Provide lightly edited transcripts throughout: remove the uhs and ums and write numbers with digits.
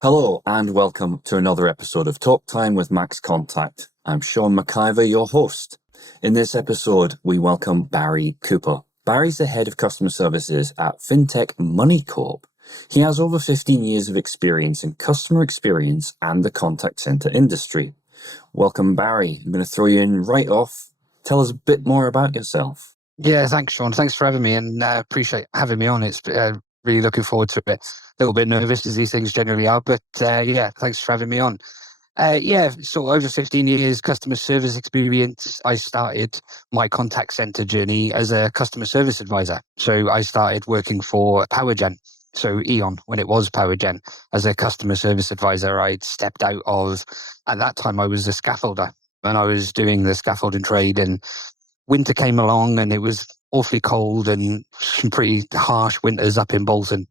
Hello and welcome to another episode of Talk Time with Max Contact. I'm Sean McIver, your host. In this episode, we welcome Barry Cooper. Barry's the head of customer services at fintech Moneycorp. He has over 15 years of experience in customer experience and the contact center industry. Welcome, Barry. I'm going to throw you in right off. Tell us a bit more about yourself. Yeah, thanks, Sean. Thanks for having me, and appreciate having me on. It's really looking forward to it. A little bit nervous as these things generally are, but yeah, thanks for having me on. So over 15 years customer service experience. I started my contact center journey as a customer service advisor. So I started working for PowerGen, so E.ON, when it was PowerGen, as a customer service advisor. I'd stepped out of, at that time, I was a scaffolder, and I was doing the scaffolding trade, and winter came along and it was awfully cold and some pretty harsh winters up in Bolton.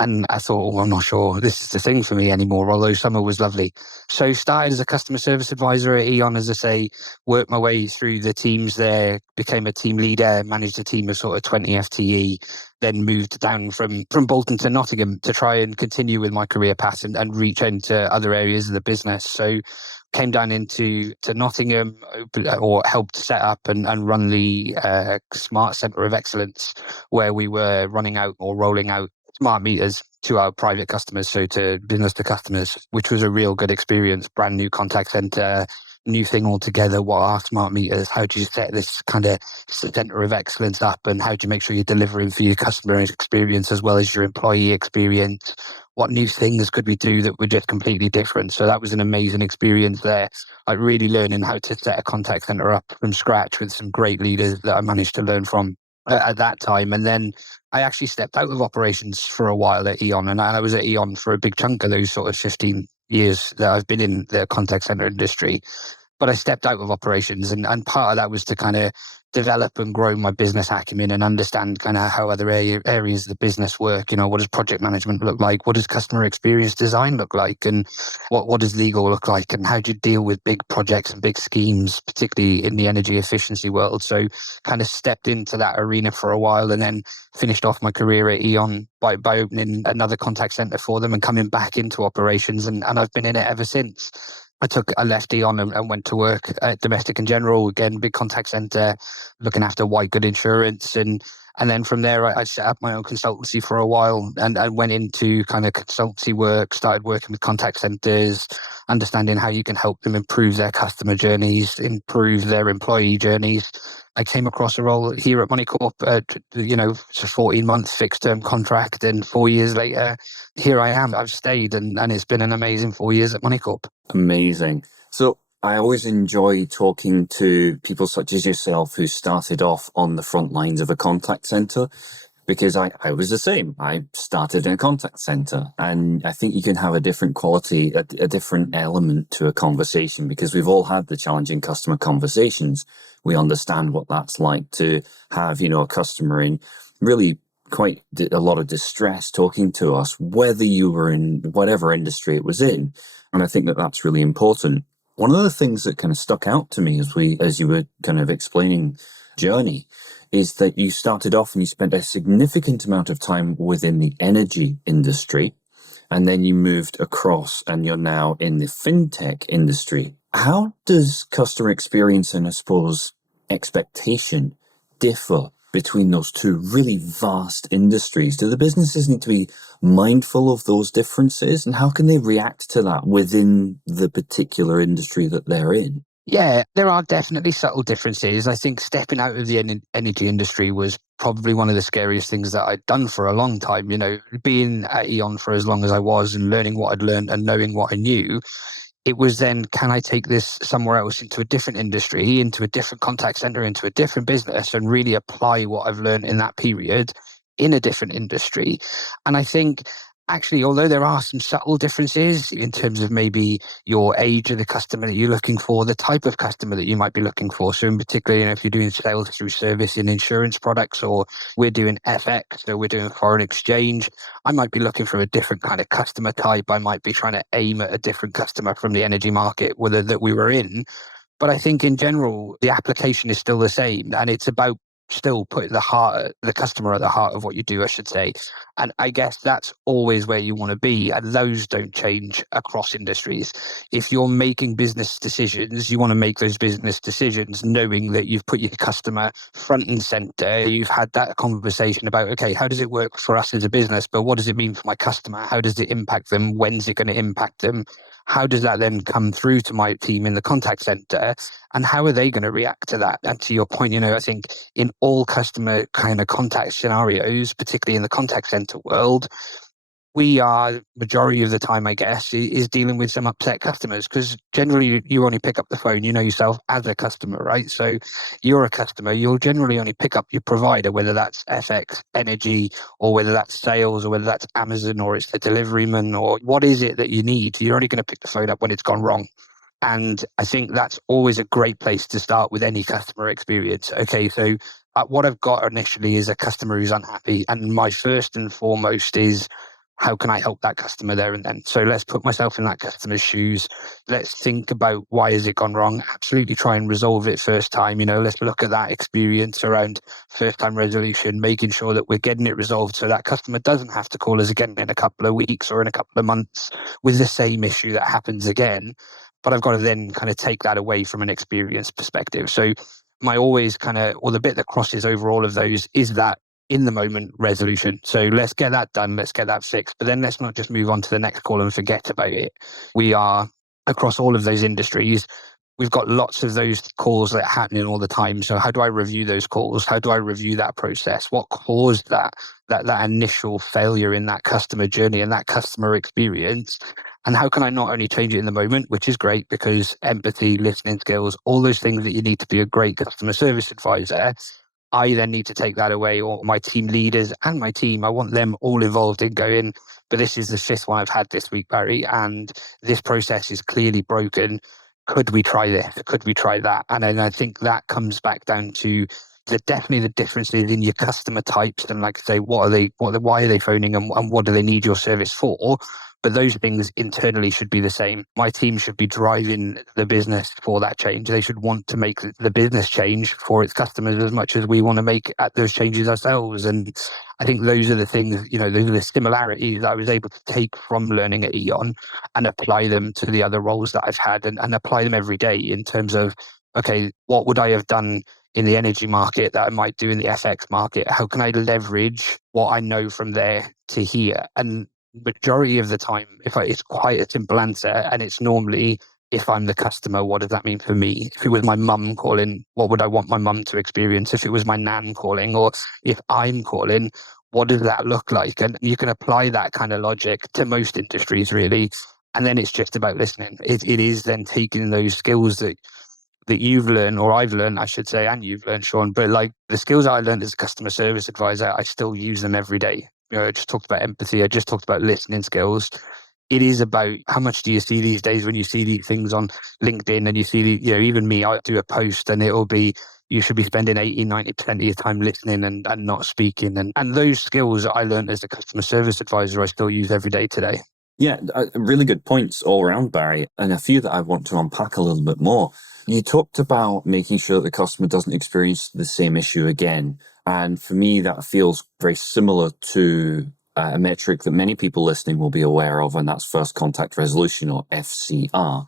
And I thought, I'm not sure this is the thing for me anymore, although summer was lovely. So started as a customer service advisor at E.ON, as I say, worked my way through the teams there, became a team leader, managed a team of sort of 20 FTE, then moved down from Bolton to Nottingham to try and continue with my career path and reach into other areas of the business. So came down to Nottingham, or helped set up and run the Smart Centre of Excellence, where we were running out or rolling out smart meters to our private customers, so to business to customers, which was a real good experience. Brand new contact center, new thing altogether. What are smart meters? How do you set this kind of center of excellence up, and how do you make sure you're delivering for your customer experience as well as your employee experience? What new things could we do that were just completely different? So that was an amazing experience there. Like really learning how to set a contact center up from scratch with some great leaders that I managed to learn from at that time. And then I actually stepped out of operations for a while at E.ON, and I was at E.ON for a big chunk of those sort of 15 years that I've been in the contact center industry. But I stepped out of operations, and part of that was to kind of develop and grow my business acumen and understand kind of how other areas of the business work. You know, what does project management look like? What does customer experience design look like? And what does legal look like? And how do you deal with big projects and big schemes, particularly in the energy efficiency world? So kind of stepped into that arena for a while, and then finished off my career at E.ON by opening another contact center for them and coming back into operations. And I've been in it ever since. I left E.ON and went to work at Domestic and General, again, big contact center, looking after white good insurance. And then from there, I set up my own consultancy for a while and went into kind of consultancy work, started working with contact centers, understanding how you can help them improve their customer journeys, improve their employee journeys. I came across a role here at Moneycorp, it's a 14-month fixed-term contract, and 4 years later, here I am. I've stayed, and it's been an amazing 4 years at Moneycorp. Amazing. So I always enjoy talking to people such as yourself who started off on the front lines of a contact center, because I was the same. I started in a contact center, and I think you can have a different quality, a different element to a conversation, because we've all had the challenging customer conversations. We understand what that's like to have, a customer in really quite a lot of distress talking to us, whether you were in whatever industry it was in. And I think that that's really important. One of the things that kind of stuck out to me as you were kind of explaining journey, is that you started off and you spent a significant amount of time within the energy industry, and then you moved across and you're now in the fintech industry. How does customer experience and, I suppose, expectation differ between those two really vast industries? Do the businesses need to be mindful of those differences, and how can they react to that within the particular industry that they're in? Yeah, there are definitely subtle differences. I think stepping out of the energy industry was probably one of the scariest things that I'd done for a long time. Being at E.ON for as long as I was and learning what I'd learned and knowing what I knew, it was then, can I take this somewhere else, into a different industry, into a different contact center, into a different business, and really apply what I've learned in that period in a different industry? And I think, actually, although there are some subtle differences in terms of maybe your age of the customer that you're looking for, the type of customer that you might be looking for. So in particular, if you're doing sales through service in insurance products, or we're doing FX, so we're doing foreign exchange, I might be looking for a different kind of customer type. I might be trying to aim at a different customer from the energy market that we were in. But I think in general, the application is still the same. And it's about still put the customer at the heart of what you do, I should say. And I guess that's always where you want to be. And those don't change across industries. If you're making business decisions, you want to make those business decisions knowing that you've put your customer front and center. You've had that conversation about, okay, how does it work for us as a business? But what does it mean for my customer? How does it impact them? When's it going to impact them? How does that then come through to my team in the contact center? And how are they going to react to that? And to your point, I think in all customer kind of contact scenarios, particularly in the contact center world, we are, majority of the time, I guess, is dealing with some upset customers, because generally you only pick up the phone, yourself as a customer, right? So you're a customer, you'll generally only pick up your provider, whether that's FX, energy, or whether that's sales, or whether that's Amazon, or it's the deliveryman, or what is it that you need? You're only going to pick the phone up when it's gone wrong. And I think that's always a great place to start with any customer experience. Okay, so what I've got initially is a customer who's unhappy. And my first and foremost is, how can I help that customer there and then? So let's put myself in that customer's shoes. Let's think about, why has it gone wrong? Absolutely try and resolve it first time. Let's look at that experience around first time resolution, making sure that we're getting it resolved so that customer doesn't have to call us again in a couple of weeks or in a couple of months with the same issue that happens again. But I've got to then kind of take that away from an experience perspective. So my always or the bit that crosses over all of those is that in the moment resolution. So let's get that done. Let's get that fixed. But then let's not just move on to the next call and forget about it. We are, across all of those industries, we've got lots of those calls that are happening all the time. So how do I review those calls? How do I review that process? What caused that initial failure in that customer journey and that customer experience? And how can I not only change it in the moment, which is great because empathy, listening skills, all those things that you need to be a great customer service advisor, I then need to take that away, or my team leaders and my team, I want them all involved in going, but this is the fifth one I've had this week, Barry, and this process is clearly broken. Could we try this? Could we try that? And then I think that comes back down to definitely the differences in your customer types, and like I say, why are they phoning, and what do they need your service for? But those things internally should be the same. My team should be driving the business for that change. They should want to make the business change for its customers as much as we want to make those changes ourselves. And I think those are the things, those are the similarities that I was able to take from learning at E.ON and apply them to the other roles that I've had, and apply them every day in terms of, okay, what would I have done in the energy market that I might do in the FX market? How can I leverage what I know from there to here? And majority of the time, it's quite a simple answer, and it's normally, if I'm the customer, what does that mean for me? If it was my mum calling, what would I want my mum to experience? If it was my nan calling, or if I'm calling, what does that look like? And you can apply that kind of logic to most industries, really. And then it's just about listening. It is then taking those skills that you've learned, or I've learned, I should say, and you've learned, Sean, but like the skills I learned as a customer service advisor, I still use them every day. I just talked about empathy. I just talked about listening skills. It is about, how much do you see these days when you see these things on LinkedIn, and you see, even me, I do a post and it'll be, you should be spending 80, 90% of your time listening and not speaking. And those skills I learned as a customer service advisor, I still use every day today. Yeah, really good points all around, Barry, and a few that I want to unpack a little bit more. You talked about making sure that the customer doesn't experience the same issue again. And for me, that feels very similar to a metric that many people listening will be aware of, and that's first contact resolution, or FCR.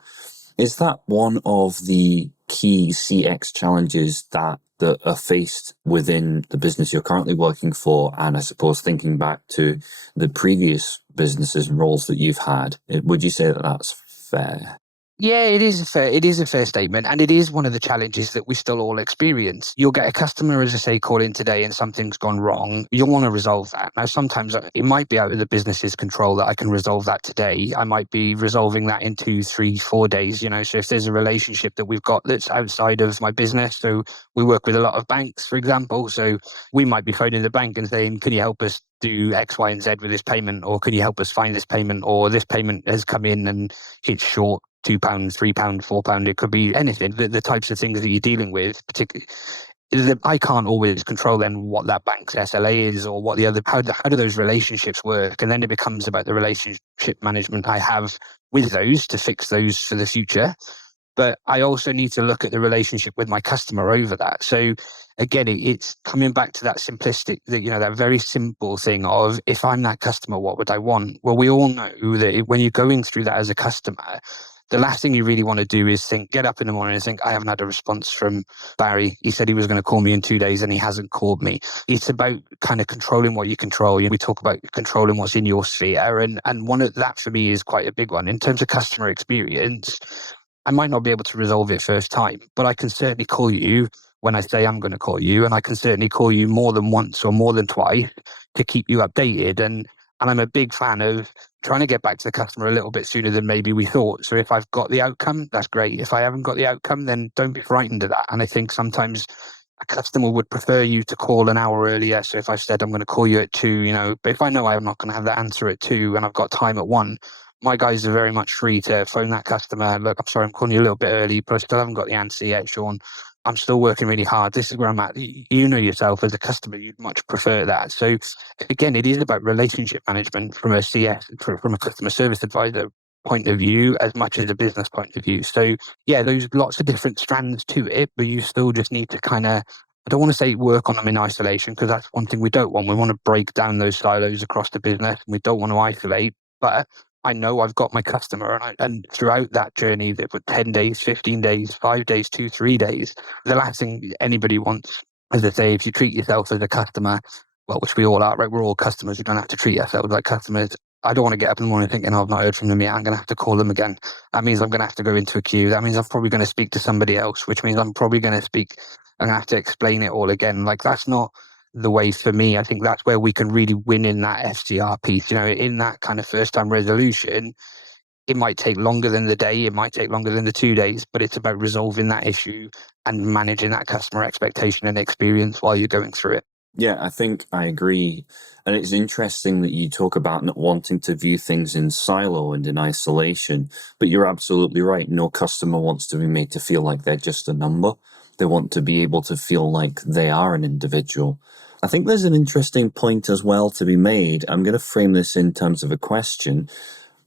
Is that one of the key CX challenges that are faced within the business you're currently working for? And I suppose thinking back to the previous businesses and roles that you've had, would you say that that's fair? Yeah, it is a fair statement, and it is one of the challenges that we still all experience. You'll get a customer, as I say, call in today and something's gone wrong. You'll want to resolve that. Now, sometimes it might be out of the business's control that I can resolve that today. I might be resolving that in 2, 3, 4 days, So if there's a relationship that we've got that's outside of my business, so we work with a lot of banks, for example, so we might be phoning the bank and saying, can you help us do X, Y, and Z with this payment, or can you help us find this payment, or this payment has come in and it's short £2, £3, £4. It could be anything. The types of things that you're dealing with, particularly, I can't always control then what that bank's SLA is, or what the other. How do those relationships work? And then it becomes about the relationship management I have with those to fix those for the future. but I also need to look at the relationship with my customer over that. So again, it's coming back to that simplistic, that very simple thing of, if I'm that customer, what would I want? Well, we all know that when you're going through that as a customer, the last thing you really want to do is get up in the morning and think, I haven't had a response from Barry. He said he was going to call me in 2 days and he hasn't called me. It's about kind of controlling what you control. We talk about controlling what's in your sphere. And one of that for me is quite a big one. In terms of customer experience, I might not be able to resolve it first time, but I can certainly call you when I say I'm going to call you. And I can certainly call you more than once or more than twice to keep you updated. And I'm a big fan of trying to get back to the customer a little bit sooner than maybe we thought. So if I've got the outcome, that's great. If I haven't got the outcome, then don't be frightened of that. And I think sometimes a customer would prefer you to call an hour earlier. So if I've said I'm going to call you at 2, but if I know I'm not going to have that answer at 2 and I've got time at 1, my guys are very much free to phone that customer. Look, I'm sorry, I'm calling you a little bit early, but I still haven't got the answer yet, Sean. I'm still working really hard. This is where I'm at. You know yourself as a customer, you'd much prefer that. So again, it is about relationship management from a CS, from a customer service advisor point of view, as much as a business point of view. So yeah, there's lots of different strands to it, but you still just need to kind of, I don't want to say work on them in isolation, because that's one thing we don't want. We want to break down those silos across the business, and we don't want to isolate. But I know I've got my customer, and throughout that journey, that for 10 days, 15 days, 5 days, 2, 3 days, the last thing anybody wants, as I say, if you treat yourself as a customer, well, which we all are, right? We're all customers. We don't have to treat ourselves like customers. I don't want to get up in the morning thinking, oh, I've not heard from them yet. I'm going to have to call them again. That means I'm going to have to go into a queue. That means I'm probably going to speak to somebody else, which means I'm probably going to I'm going to have to explain it all again. Like, that's not the way for me. I think that's where we can really win in that FCR piece. In that kind of first time resolution, it might take longer than the day, it might take longer than the 2 days, but it's about resolving that issue and managing that customer expectation and experience while you're going through it. Yeah, I think I agree. And it's interesting that you talk about not wanting to view things in silo and in isolation, but you're absolutely right. No customer wants to be made to feel like they're just a number. They want to be able to feel like they are an individual. I think there's an interesting point as well to be made. I'm going to frame this in terms of a question.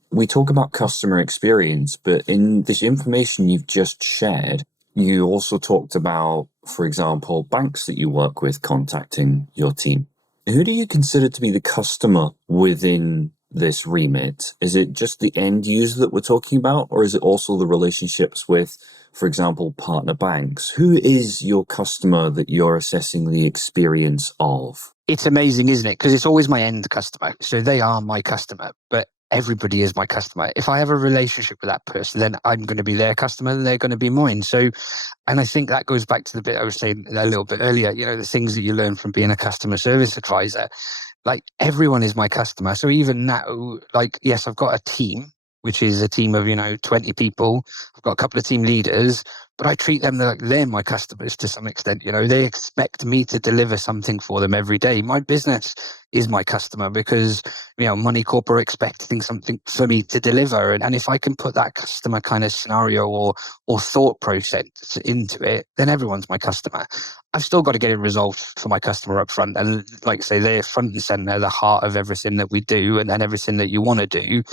We talk about customer experience, but in this information you've just shared, you also talked about, for example, banks that you work with contacting your team. Who do you consider to be the customer within this remit? Is it just the end user that we're talking about, or is it also the relationships with, for example, partner banks? Who is your customer that you're assessing the experience of? It's amazing, isn't it? Because it's always my end customer. So they are my customer, but everybody is my customer. If I have a relationship with that person, then I'm going to be their customer and they're going to be mine. So, and I think that goes back to the bit I was saying a little bit earlier, the things that you learn from being a customer service advisor. Like, everyone is my customer. So even now, like, yes, I've got a team, which is a team of, 20 people. I've got a couple of team leaders, but I treat them like they're my customers to some extent. They expect me to deliver something for them every day. My business is my customer because, Moneycorp are expecting something for me to deliver. And if I can put that customer kind of scenario or thought process into it, then everyone's my customer. I've still got to get it resolved for my customer up front. And like I say, they're front and center, the heart of everything that we do and everything that you want to do.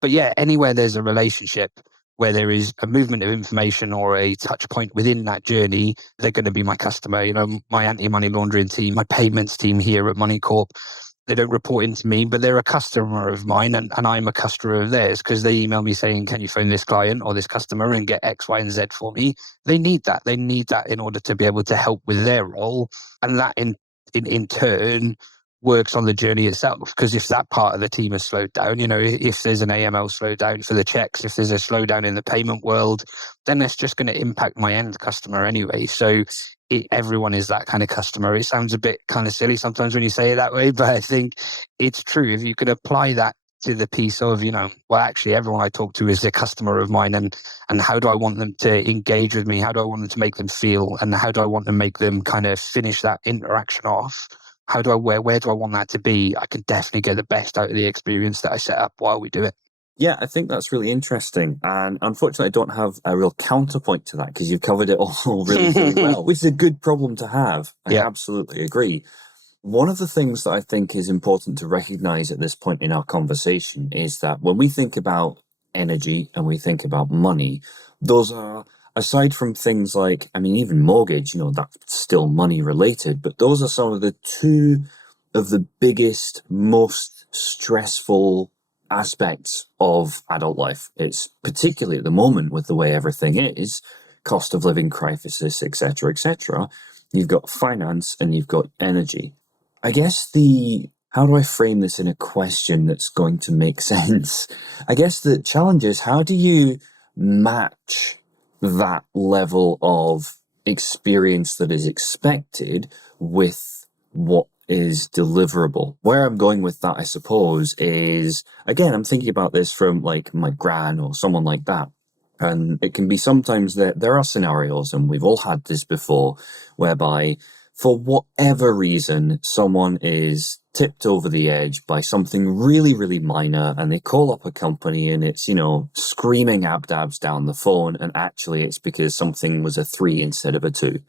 But yeah, anywhere there's a relationship where there is a movement of information or a touch point within that journey, they're going to be my customer. My anti-money laundering team, my payments team here at Moneycorp, they don't report into me, but they're a customer of mine and I'm a customer of theirs because they email me saying, can you phone this client or this customer and get X, Y, and Z for me? They need that. They need that in order to be able to help with their role. And that in turn works on the journey itself, because if that part of the team has slowed down, if there's an AML slowdown for the checks, if there's a slowdown in the payment world, then that's just going to impact my end customer anyway. So everyone is that kind of customer. It sounds a bit kind of silly sometimes when you say it that way, but I think it's true. If you could apply that to the piece of, well, actually everyone I talk to is a customer of mine, and how do I want them to engage with me? How do I want them to make them feel? And how do I want to make them kind of finish that interaction off? Where do I want that to be? I can definitely get the best out of the experience that I set up while we do it. Yeah, I think that's really interesting. And unfortunately, I don't have a real counterpoint to that because you've covered it all really, really well, which is a good problem to have. I absolutely agree. One of the things that I think is important to recognize at this point in our conversation is that when we think about energy and we think about money, those are, aside from things like, I mean, even mortgage, that's still money related, but those are some of the two of the biggest, most stressful aspects of adult life. It's particularly at the moment with the way everything is, cost of living crisis, etc., etc. You've got finance and you've got energy. I guess how do I frame this in a question that's going to make sense? I guess the challenge is, how do you match that level of experience that is expected with what is deliverable? Where I'm going with that, I suppose, is, again, I'm thinking about this from like my gran or someone like that. And it can be sometimes that there are scenarios, and we've all had this before, whereby for whatever reason, someone is tipped over the edge by something really, really minor, and they call up a company and it's, screaming abdabs down the phone, and actually it's because something was a 3 instead of a 2.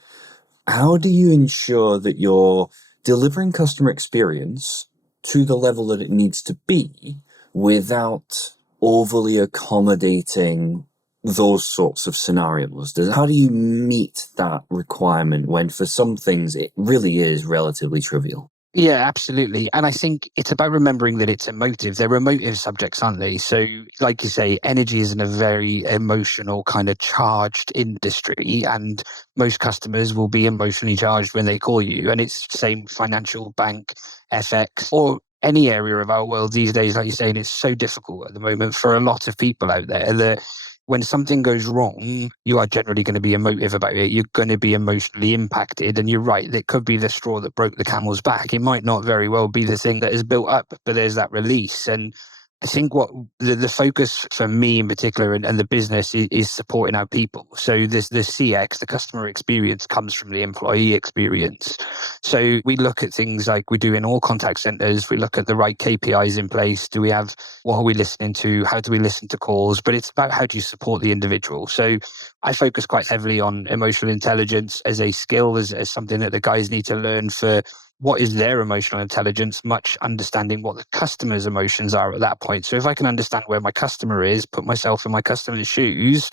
How do you ensure that you're delivering customer experience to the level that it needs to be without overly accommodating those sorts of scenarios? How do you meet that requirement when for some things it really is relatively trivial? Yeah, absolutely. And I think it's about remembering that it's emotive. They're emotive subjects, aren't they? So, like you say, energy is in a very emotional, kind of charged industry, and most customers will be emotionally charged when they call you. And it's the same financial, bank, FX, or any area of our world these days. Like you're saying, it's so difficult at the moment for a lot of people out there that when something goes wrong, you are generally going to be emotive about it. You're going to be emotionally impacted. And you're right, it could be the straw that broke the camel's back. It might not very well be the thing that is built up, but there's that release. And I think what the focus for me in particular and the business is supporting our people. So the CX, the customer experience, comes from the employee experience. So we look at things like we do in all contact centers. We look at the right KPIs in place. Do we have, what are we listening to? How do we listen to calls? But it's about how do you support the individual. So I focus quite heavily on emotional intelligence as a skill, as something that the guys need to learn for what is their emotional intelligence, much understanding what the customer's emotions are at that point. So if I can understand where my customer is, put myself in my customer's shoes,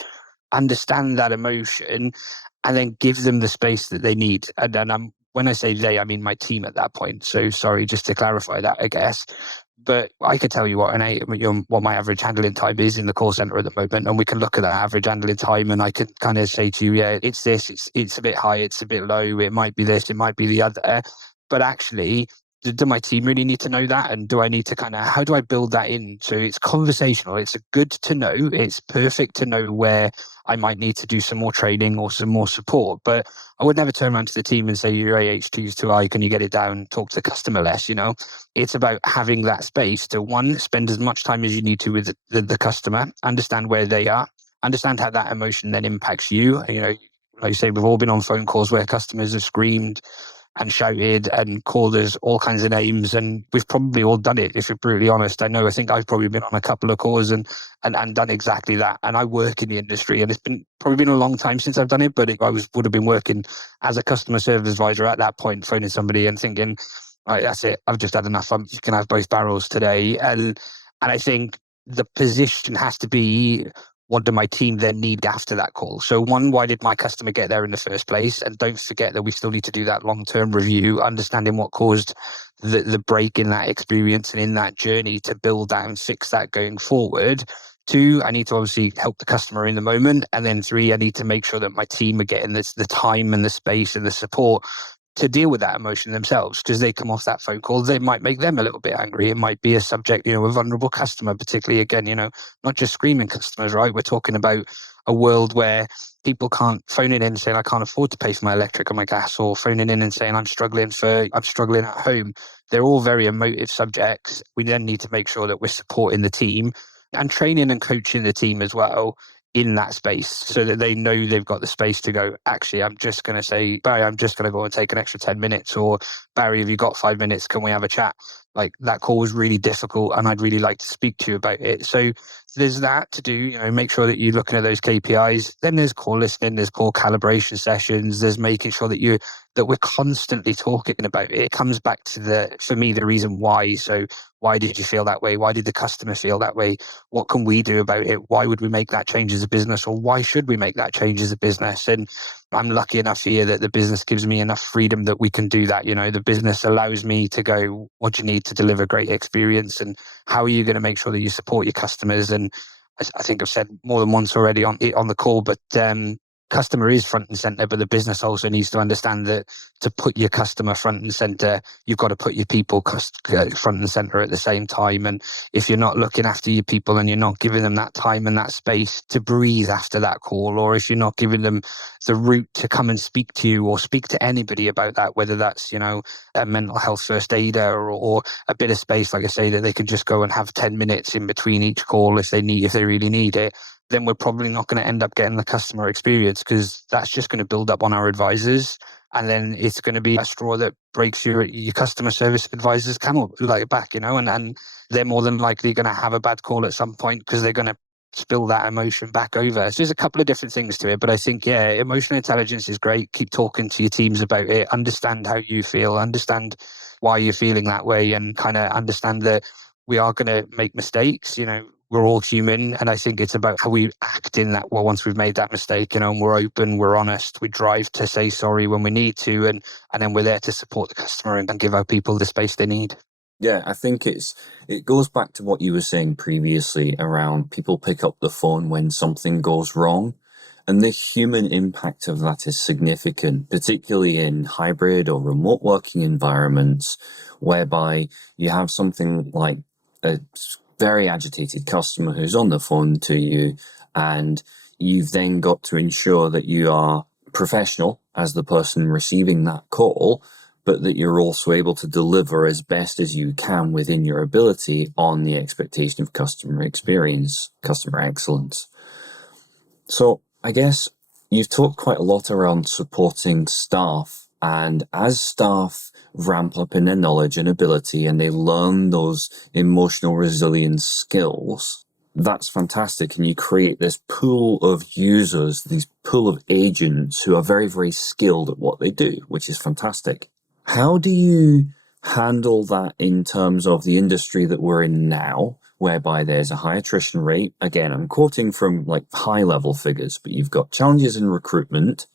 understand that emotion, and then give them the space that they need. And then when I say they, I mean my team at that point. So sorry, just to clarify that, I guess. But I could tell you what my average handling time is in the call center at the moment, and we can look at that average handling time, and I could kind of say to you, yeah, it's this, it's a bit high, it's a bit low, it might be this, it might be the other. But actually, do my team really need to know that? And do I need to how do I build that in? So it's conversational. It's good to know. It's perfect to know where I might need to do some more training or some more support. But I would never turn around to the team and say, your AH2 is too high. Can you get it down? Talk to the customer less, It's about having that space to, one, spend as much time as you need to with the customer, understand where they are, understand how that emotion then impacts you. Like you say, we've all been on phone calls where customers have screamed and shouted and called us all kinds of names, and we've probably all done it, if you're brutally honest. I think I've probably been on a couple of calls and done exactly that. And I work in the industry, and it's probably been a long time since I've done it, but would have been working as a customer service advisor at that point, phoning somebody and thinking, all right, that's it, I've just had enough. You can have both barrels today. And I think the position has to be, what do my team then need after that call? So one, why did my customer get there in the first place? And don't forget that we still need to do that long-term review, understanding what caused the break in that experience and in that journey to build that and fix that going forward. Two, I need to obviously help the customer in the moment. And then three, I need to make sure that my team are getting the time and the space and the support to deal with that emotion themselves, because they come off that phone call, they might make them a little bit angry. It might be a subject, a vulnerable customer, particularly, again, not just screaming customers, right? We're talking about a world where people can't phone in and saying, I can't afford to pay for my electric or my gas, or phoning in and saying, I'm struggling at home. They're all very emotive subjects. We then need to make sure that we're supporting the team and training and coaching the team as well in that space, so that they know they've got the space to go, actually, I'm just going to say, Barry, I'm just going to go and take an extra 10 minutes, or Barry, have you got 5 minutes? Can we have a chat? like that call was really difficult and I'd really like to speak to you about it. So there's that to do, make sure that you're looking at those KPIs. Then there's call listening, there's call calibration sessions, there's making sure that we're constantly talking about it. It comes back to for me, the reason why. So why did you feel that way? Why did the customer feel that way? What can we do about it? Why would we make that change as a business, or why should we make that change as a business? And I'm lucky enough here that the business gives me enough freedom that we can do that. The business allows me to go, what do you need to deliver a great experience? And how are you going to make sure that you support your customers? And I think I've said more than once already on the call, but customer is front and center, but the business also needs to understand that to put your customer front and center, you've got to put your people front and center at the same time. And if you're not looking after your people and you're not giving them that time and that space to breathe after that call, or if you're not giving them the route to come and speak to you or speak to anybody about that, whether that's, a mental health first aider or a bit of space, like I say, that they can just go and have 10 minutes in between each call if they really need it, then we're probably not going to end up getting the customer experience, because that's just going to build up on our advisors. And then it's going to be a straw that breaks your customer service advisors' camel back, and they're more than likely going to have a bad call at some point because they're going to spill that emotion back over. So there's a couple of different things to it, but I think, emotional intelligence is great. Keep talking to your teams about it, understand how you feel, understand why you're feeling that way, and kind of understand that we are going to make mistakes. We're all human, and I think it's about how we act in that. Well, once we've made that mistake, and we're open, we're honest, we drive to say sorry when we need to, and then we're there to support the customer and give our people the space they need. Yeah, I think it goes back to what you were saying previously around people pick up the phone when something goes wrong. And the human impact of that is significant, particularly in hybrid or remote working environments, whereby you have something like a very agitated customer who's on the phone to you, and you've then got to ensure that you are professional as the person receiving that call, but that you're also able to deliver as best as you can within your ability on the expectation of customer experience, customer excellence. So I guess you've talked quite a lot around supporting staff, and as staff ramp up in their knowledge and ability and they learn those emotional resilience skills, that's fantastic. And you create this pool of users, these pool of agents who are very, very skilled at what they do, which is fantastic. How do you handle that in terms of the industry that we're in now, whereby there's a high attrition rate? Again, I'm quoting from high level figures, but you've got challenges in recruitment,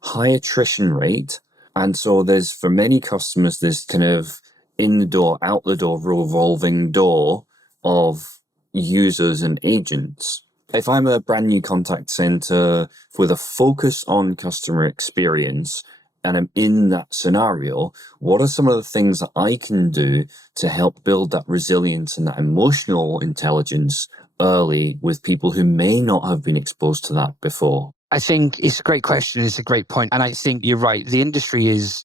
high attrition rate. And so there's, for many customers, this kind of in the door, out the door, revolving door of users and agents. If I'm a brand new contact center with a focus on customer experience, and I'm in that scenario, what are some of the things that I can do to help build that resilience and that emotional intelligence early with people who may not have been exposed to that before? I think it's a great question. It's a great point. And I think you're right. The industry is,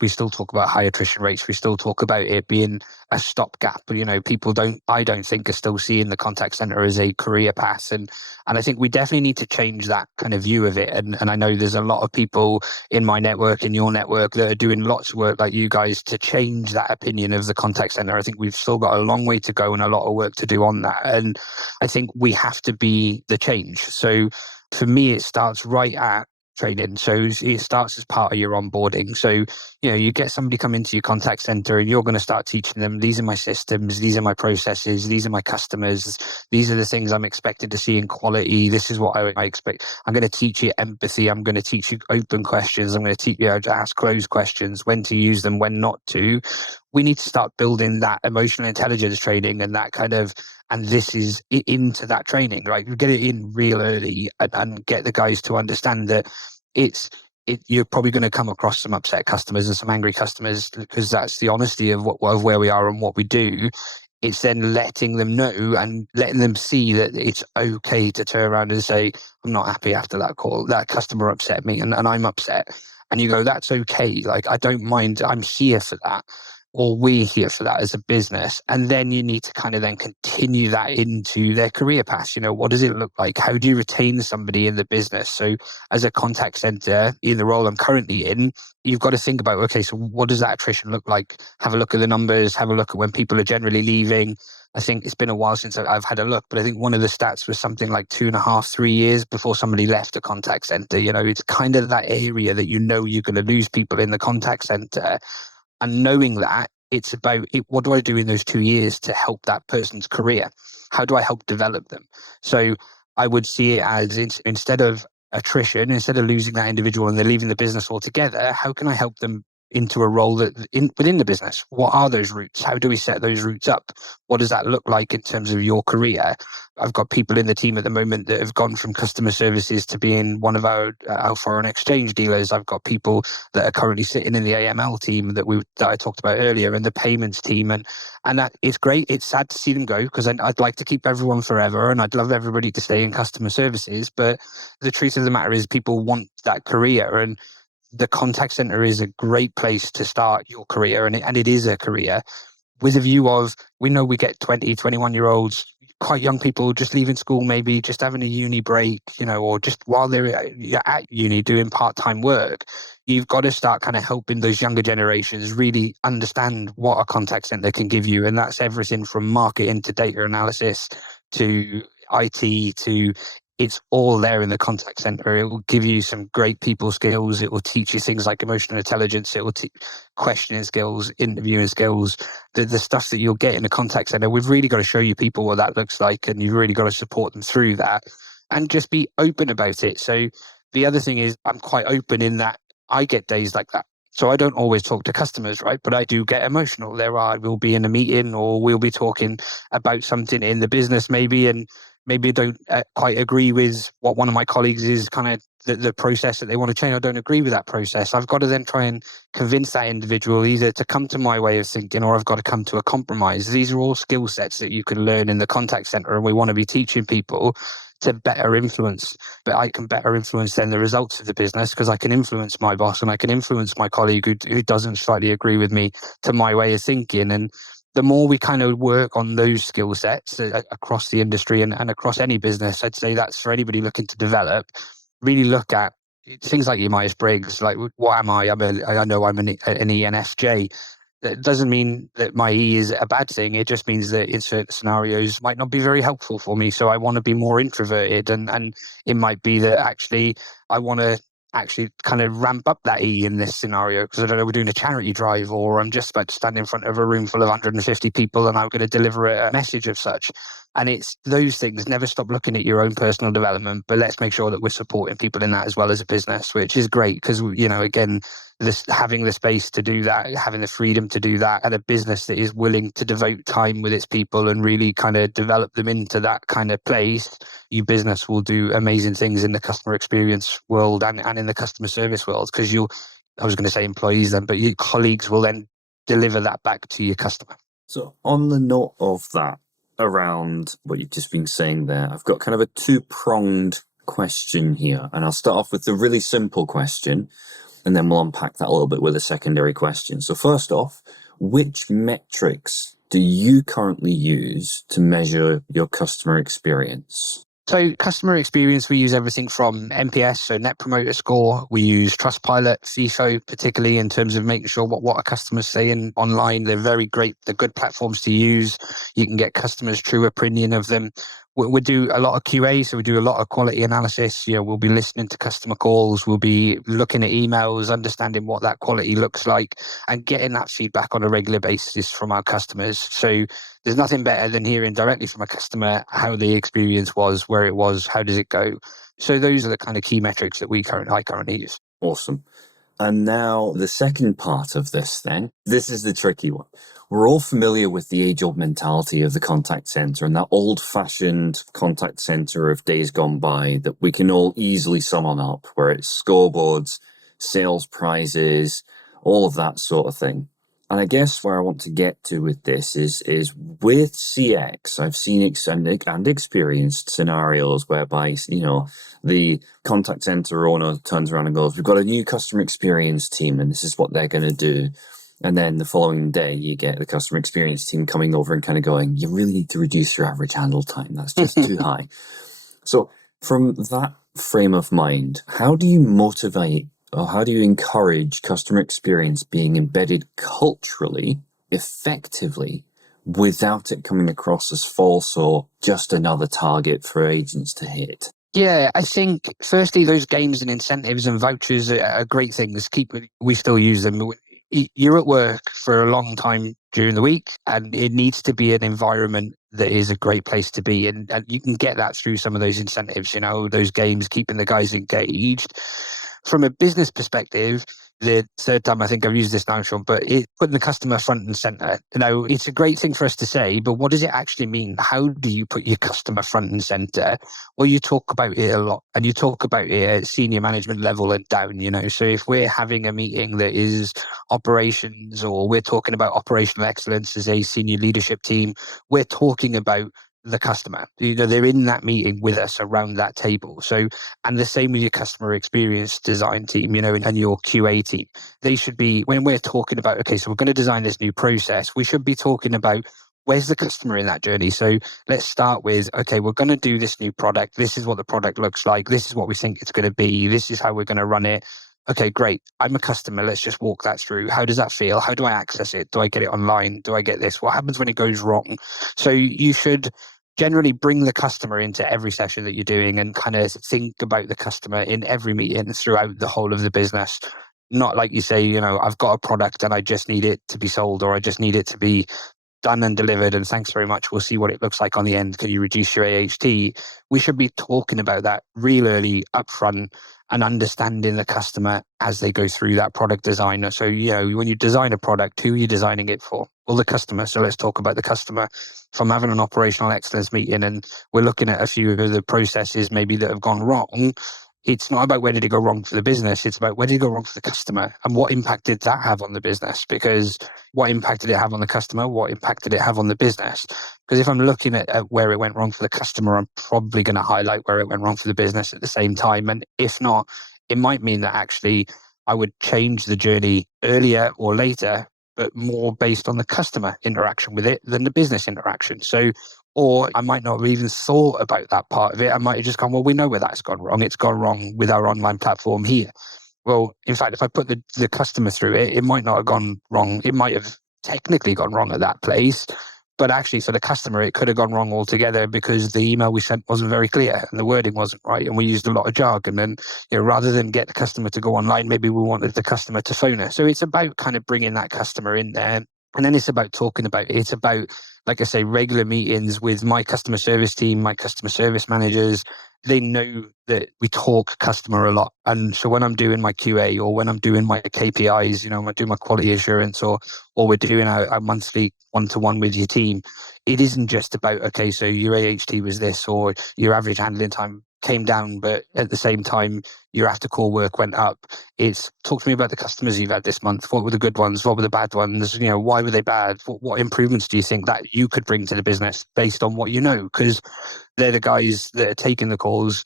we still talk about high attrition rates. We still talk about it being a stopgap. But, people I don't think are still seeing the contact center as a career path. And I think we definitely need to change that kind of view of it. And I know there's a lot of people in my network, in your network, that are doing lots of work like you guys to change that opinion of the contact center. I think we've still got a long way to go and a lot of work to do on that. And I think we have to be the change. So for me, it starts right at training. So it starts as part of your onboarding. So, you get somebody come into your contact center and you're going to start teaching them, these are my systems, these are my processes, these are my customers, these are the things I'm expected to see in quality. This is what I expect. I'm going to teach you empathy. I'm going to teach you open questions. I'm going to teach you how to ask closed questions, when to use them, when not to. We need to start building that emotional intelligence training and that kind of, and this is into that training, right? We get it in real early and get the guys to understand that you're probably going to come across some upset customers and some angry customers, because that's the honesty of where we are and what we do. It's then letting them know and letting them see that it's okay to turn around and say, I'm not happy after that call. That customer upset me and I'm upset. And you go, that's okay. I don't mind. I'm here for that. or we're here for that as a business. And then you need to kind of then continue that into their career path. What does it look like? How do you retain somebody in the business? So as a contact center, in the role I'm currently in, you've got to think about, okay, so what does that attrition look like? Have a look at the numbers, have a look at when people are generally leaving. I think it's been a while since I've had a look, but I think one of the stats was something like 2.5, 3 years before somebody left a contact center. It's kind of that area that you're going to lose people in the contact center. And knowing that, it's about what do I do in those 2 years to help that person's career? How do I help develop them? So I would see it as instead of attrition, instead of losing that individual and they're leaving the business altogether, how can I help them into a role within the business? What are those routes? How do we set those routes up? What does that look like in terms of your career? I've got people in the team at the moment that have gone from customer services to being one of our foreign exchange dealers. I've got people that are currently sitting in the AML team that I talked about earlier, and the payments team, and that it's great. It's sad to see them go because I'd like to keep everyone forever, and I'd love everybody to stay in customer services. But the truth of the matter is, people want that career, and the contact center is a great place to start your career, and it is a career with a view of, we know we get 20, 21-year-olds, quite young people just leaving school, maybe just having a uni break, or just while they're at uni doing part-time work. You've got to start kind of helping those younger generations really understand what a contact center can give you. And that's everything from marketing to data analysis to IT to it's all there in the contact center. It will give you some great people skills. It will teach you things like emotional intelligence. It will teach questioning skills, interviewing skills, the stuff that you'll get in a contact center. We've really got to show you people what that looks like, and you've really got to support them through that and just be open about it. So the other thing is, I'm quite open in that I get days like that. So I don't always talk to customers, right? But I do get emotional. We'll be in a meeting, or we'll be talking about something in the business maybe, and maybe I don't quite agree with what one of my colleagues is kind of the process that they want to change. I don't agree with that process. I've got to then try and convince that individual either to come to my way of thinking, or I've got to come to a compromise. These are all skill sets that you can learn in the contact center, and we want to be teaching people to better influence. But I can better influence then the results of the business because I can influence my boss and I can influence my colleague who doesn't slightly agree with me to my way of thinking. And the more we kind of work on those skill sets across the industry and across any business, I'd say that's for anybody looking to develop, really look at things like your Myers-Briggs, like what am I? I know I'm an ENFJ. That doesn't mean that my E is a bad thing. It just means that in certain scenarios might not be very helpful for me. So I want to be more introverted, and it might be that actually I want to actually kind of ramp up that E in this scenario because I don't know, we're doing a charity drive, or I'm just about to stand in front of a room full of 150 people and I'm going to deliver a message of such. And it's those things. Never stop looking at your own personal development, but let's make sure that we're supporting people in that as well as a business, which is great because, again, having the space to do that, having the freedom to do that, and a business that is willing to devote time with its people and really kind of develop them into that kind of place, your business will do amazing things in the customer experience world and in the customer service world because I was going to say employees then, but your colleagues will then deliver that back to your customer. So on the note of that, around what you've just been saying there, I've got kind of a two-pronged question here, and I'll start off with the really simple question, and then we'll unpack that a little bit with a secondary question. So first off, which metrics do you currently use to measure your customer experience? So customer experience, we use everything from NPS, so Net Promoter Score. We use Trustpilot, FIFO, particularly in terms of making sure what our customers saying online. They're very great. They're good platforms to use. You can get customers' true opinion of them. We do a lot of QA, so we do a lot of quality analysis. We'll be listening to customer calls. We'll be looking at emails, understanding what that quality looks like, and getting that feedback on a regular basis from our customers. So there's nothing better than hearing directly from a customer how the experience was, where it was, how does it go. So those are the kind of key metrics that I currently use. Awesome. And now the second part of this then, this is the tricky one. We're all familiar with the age-old mentality of the contact center and that old-fashioned contact center of days gone by that we can all easily sum up, where it's scoreboards, sales prizes, all of that sort of thing. And I guess where I want to get to with this is with CX, I've seen and experienced scenarios whereby, the contact center owner turns around and goes, we've got a new customer experience team and this is what they're going to do. And then the following day, you get the customer experience team coming over and kind of going, you really need to reduce your average handle time. That's just too high. So from that frame of mind, how do you motivate or how do you encourage customer experience being embedded culturally, effectively, without it coming across as false or just another target for agents to hit? Yeah, I think firstly, those games and incentives and vouchers are great things. We still use them. You're at work for a long time during the week, and it needs to be an environment that is a great place to be. And you can get that through some of those incentives, those games, keeping the guys engaged. From a business perspective, the third time I think I've used this now, Sean, but putting the customer front and center. It's a great thing for us to say, but what does it actually mean? How do you put your customer front and center? Well, you talk about it a lot, and you talk about it at senior management level and down, So if we're having a meeting that is operations, or we're talking about operational excellence as a senior leadership team, we're talking about the customer. They're in that meeting with us around that table. So, and the same with your customer experience design team, and your QA team. They should be, when we're talking about, okay, so we're going to design this new process, we should be talking about where's the customer in that journey. So let's start with, okay, we're going to do this new product. This is what the product looks like. This is what we think it's going to be. This is how we're going to run it. Okay, great. I'm a customer. Let's just walk that through. How does that feel? How do I access it? Do I get it online? Do I get this? What happens when it goes wrong? So you should generally bring the customer into every session that you're doing and kind of think about the customer in every meeting throughout the whole of the business. Not like you say, I've got a product and I just need it to be sold, or I just need it to be done and delivered, and thanks very much. We'll see what it looks like on the end. Can you reduce your AHT? We should be talking about that real early upfront and understanding the customer as they go through that product design. So, when you design a product, who are you designing it for? Well, the customer. So let's talk about the customer. From having an operational excellence meeting and we're looking at a few of the processes maybe that have gone wrong, it's not about where did it go wrong for the business. It's about where did it go wrong for the customer and what impact did that have on the business? Because what impact did it have on the customer? What impact did it have on the business? Because if I'm looking at where it went wrong for the customer, I'm probably going to highlight where it went wrong for the business at the same time. And if not, it might mean that actually I would change the journey earlier or later, but more based on the customer interaction with it than the business interaction. So, or I might not have even thought about that part of it. I might have just gone, well, we know where that's gone wrong. It's gone wrong with our online platform here. Well, in fact, if I put the customer through it, it might not have gone wrong. It might have technically gone wrong at that place. But actually, for the customer, it could have gone wrong altogether because the email we sent wasn't very clear and the wording wasn't right. And we used a lot of jargon. And rather than get the customer to go online, maybe we wanted the customer to phone us. So it's about kind of bringing that customer in there. And then it's about talking about it. It's about, like I say, regular meetings with my customer service team, my customer service managers. They know that we talk customer a lot. And so when I'm doing my QA or when I'm doing my KPIs, I'm doing my quality assurance or we're doing a monthly one-to-one with your team, it isn't just about, okay, so your AHT was this or your average handling time came down, but at the same time, your after call work went up. It's talk to me about the customers you've had this month. What were the good ones? What were the bad ones? Why were they bad? What improvements do you think that you could bring to the business based on what you know? Because they're the guys that are taking the calls.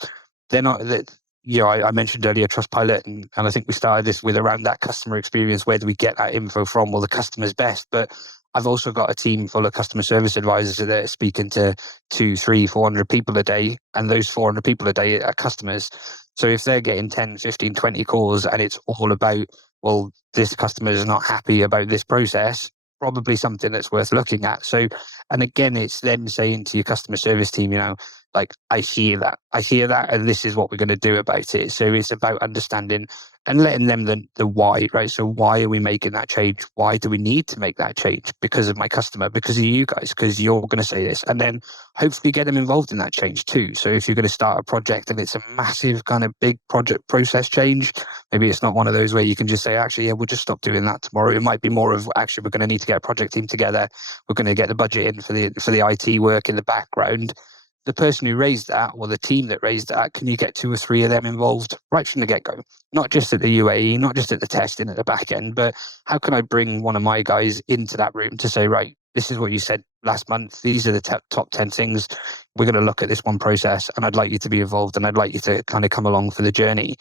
They're not that. I mentioned earlier Trustpilot, and I think we started this with around that customer experience. Where do we get that info from? Well, the customer's best, but I've also got a team full of customer service advisors that are speaking to 200, 300, 400 people a day, and those 400 people a day are customers. So if they're getting 10, 15, 20 calls and it's all about, well, this customer is not happy about this process, probably something that's worth looking at. So, and again, it's then saying to your customer service team, like, I hear that, and this is what we're going to do about it. So it's about understanding and letting them the why, right? So why are we making that change? Why do we need to make that change? Because of my customer, because of you guys, because you're going to say this. And then hopefully get them involved in that change too. So if you're going to start a project and it's a massive kind of big project process change, maybe it's not one of those where you can just say, actually, yeah, we'll just stop doing that tomorrow. It might be more of, actually, we're going to need to get a project team together. We're going to get the budget in for the IT work in the background. The person who raised that, or the team that raised that, can you get 2 or 3 of them involved right from the get-go? Not just at the UAE, not just at the testing at the back end, but how can I bring one of my guys into that room to say, right, this is what you said last month. These are the top 10 things. We're going to look at this one process, and I'd like you to be involved, and I'd like you to kind of come along for the journey.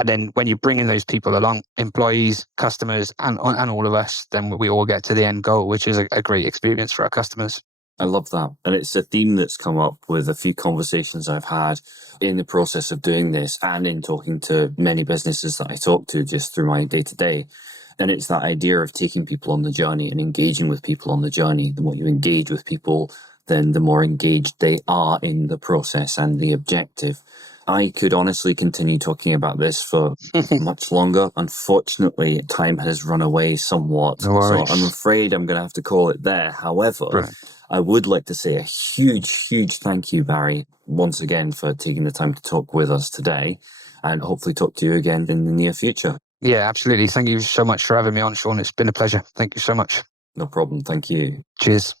And then when you bring in those people along, employees, customers, and all of us, then we all get to the end goal, which is a great experience for our customers. I love that. And it's a theme that's come up with a few conversations I've had in the process of doing this and in talking to many businesses that I talk to just through my day to day. And it's that idea of taking people on the journey and engaging with people on the journey. The more you engage with people, then the more engaged they are in the process and the objective. I could honestly continue talking about this for much longer. Unfortunately, time has run away somewhat. No worries. So I'm afraid I'm going to have to call it there. However, Brilliant. I would like to say a huge, huge thank you, Barry, once again for taking the time to talk with us today, and hopefully talk to you again in the near future. Yeah, absolutely. Thank you so much for having me on, Sean. It's been a pleasure. Thank you so much. No problem. Thank you. Cheers.